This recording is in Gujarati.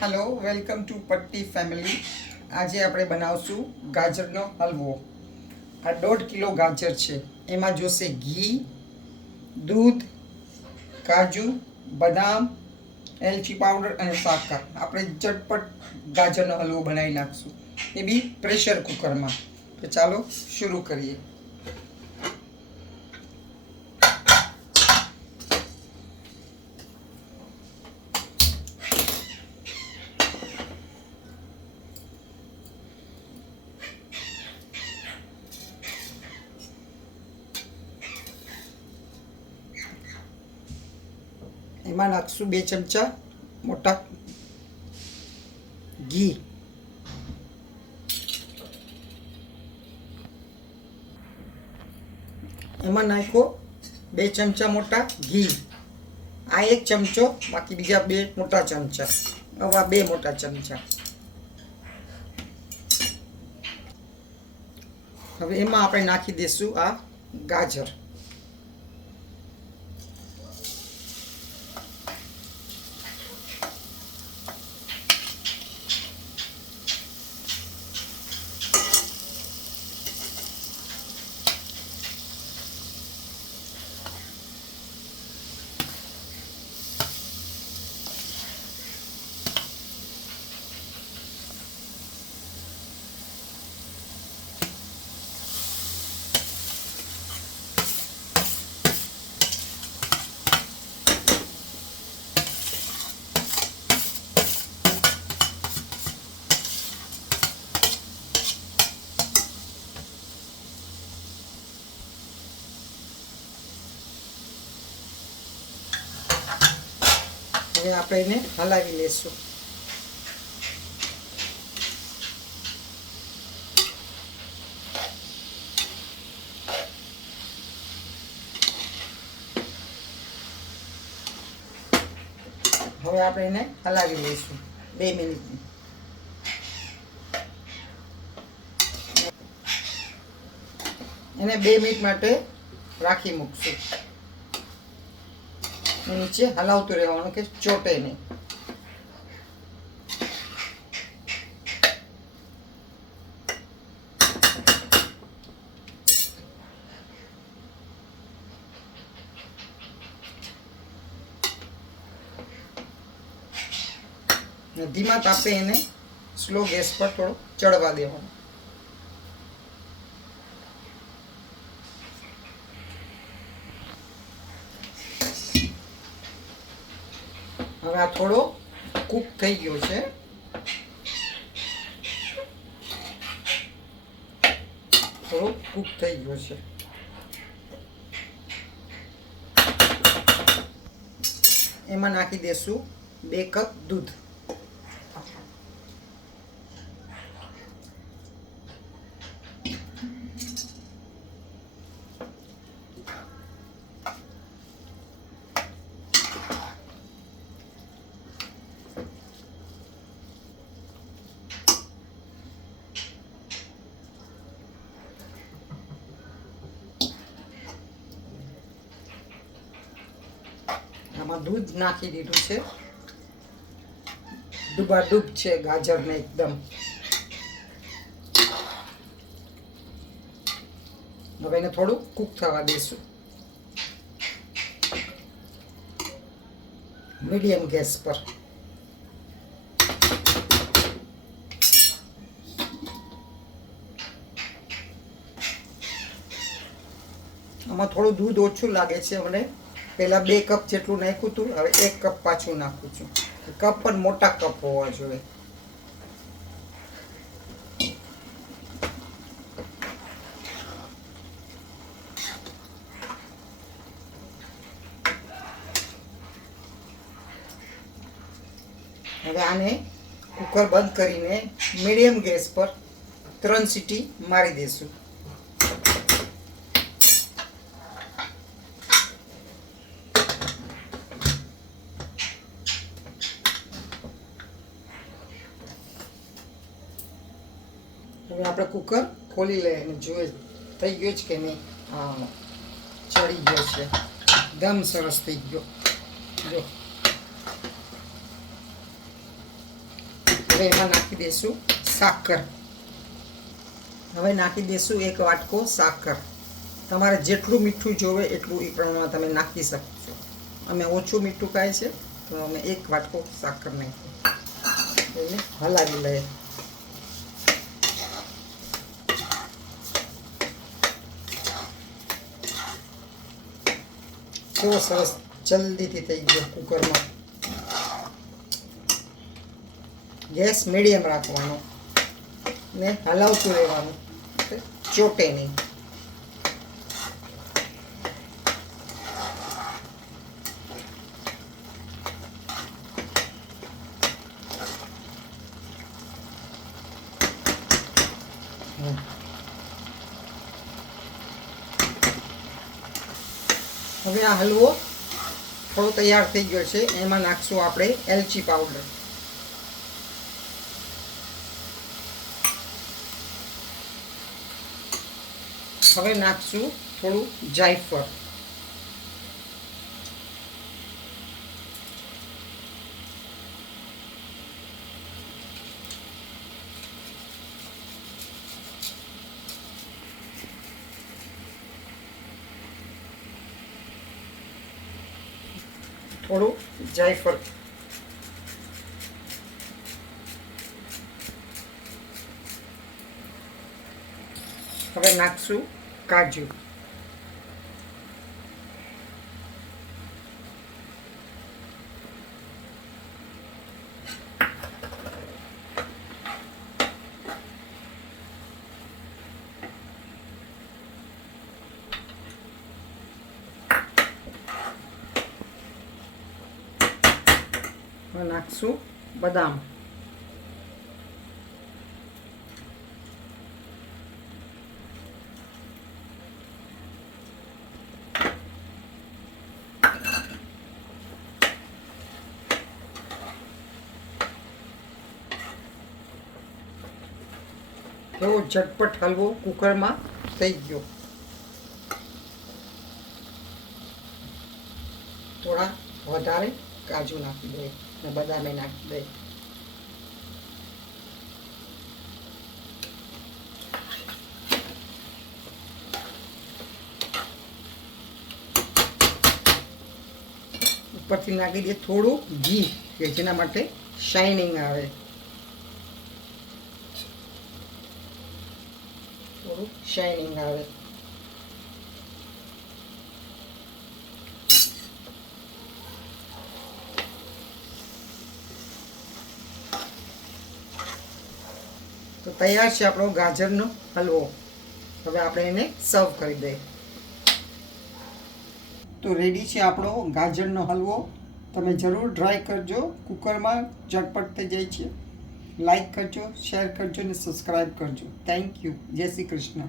હેલો, વેલકમ ટુ પટ્ટી ફેમિલી. આજે આપણે બનાવશું ગાજરનો હલવો. આ 1.5 કિલો ગાજર છે. એમાં જોશે ઘી, દૂધ, કાજુ, બદામ, એલચી પાવડર અને સાકર. આપણે ઝટપટ ગાજરનો હલવો બનાવી નાખશું, એ બી પ્રેશર કુકરમાં. તો ચાલો શરૂ કરીએ. એમાં નાખશું 2 ચમચા મોટા ઘી. એમાં નાખો 2 ચમચા મોટા ઘી. આ 1 ચમચો, બાકી બીજા 2 મોટા ચમચા. આવા 2 મોટા ચમચા. હવે એમાં આપણે નાખી દઈશું આ ગાજર. હવે આપણે એને હલાવી લેશું. હવે આપણે એને હલાવી લઈશું 2 મિનિટ. એને 2 મિનિટ માટે રાખી મૂકશું. નીચે હલાવતું રહેવાનું કે ચોટે નહીં. ધીમા તાપે એને સ્લો ગેસ પર થોડો ચડવા દેવાનું. હવે આ થોડો કૂક થઈ ગયો છે. થોડો કૂક થઈ ગયો છે. એમાં નાખી દેશું 2 કપ દૂધ. આમાં દૂધ નાખી દીધું છે. ડૂબાડૂબ છે ગાજરને એકદમ. હવે એને થોડું કૂક થવા દઈશું મીડિયમ ગેસ પર. આમાં થોડું દૂધ ઓછું લાગે છે મને. પહેલાં 2 કપ જેટલું નાખ્યું હતું, હવે 1 કપ પાછું નાખું છું. કપ પણ મોટા કપ હોવા જોઈએ. હવે આને કુકર બંધ કરીને મીડિયમ ગેસ પર 3 સીટી મારી દઈશું. હવે આપણે કુકર ખોલી લઈએ અને જોઈએ થઈ ગયું છે કે નહીં. હા, ચડી ગયો છે. એકદમ સરસ થઈ ગયો. જો હવે એમાં નાખી દઈશું સાકર. હવે નાખી દઈશું 1 વાટકો સાકર. તમારે જેટલું મીઠું જોવે એટલું એ પ્રમાણમાં તમે નાખી શકશો. અમે ઓછું મીઠું ખાય છે તો અમે 1 વાટકો સાકર નાખી એને હલાવી લઈએ. કેવો સરસ જલ્દીથી થઈ ગયો કુકરમાં. ગેસ મીડિયમ રાખવાનો ને હલાવતું રહેવાનું, ચોટે નહીં. હવે આ હલવો થોડો તૈયાર થઈ ગયો છે. એમાં નાખશું આપણે એલચી પાવડર. હવે નાખશું થોડું જાયફળ. થોડું જાયફળ. હવે નાખશું કાજુ. નાખશું બદામ. એવો ઝટપટ હલવો કુકરમાં થઈ ગયો. થોડા વધારે કાજુ નાખી દે ને બદામે નાખી દે. ઉપરથી નાખી દે થોડું ઘી કે જેના માટે શાઇનિંગ આવે. થોડું શાઇનિંગ આવે. તો તૈયાર છે આપણો ગાજરનો હલવો. હવે આપણે એને સર્વ કરી દઈએ. તો રેડી છે આપણો ગાજરનો હલવો. તમે જરૂર ટ્રાય કરજો. કુકરમાં ઝટપટ થઈ જાય છે. લાઈક કરજો, શેર કરજો અને સબસ્ક્રાઈબ કરજો. Thank you. જય શ્રી કૃષ્ણ.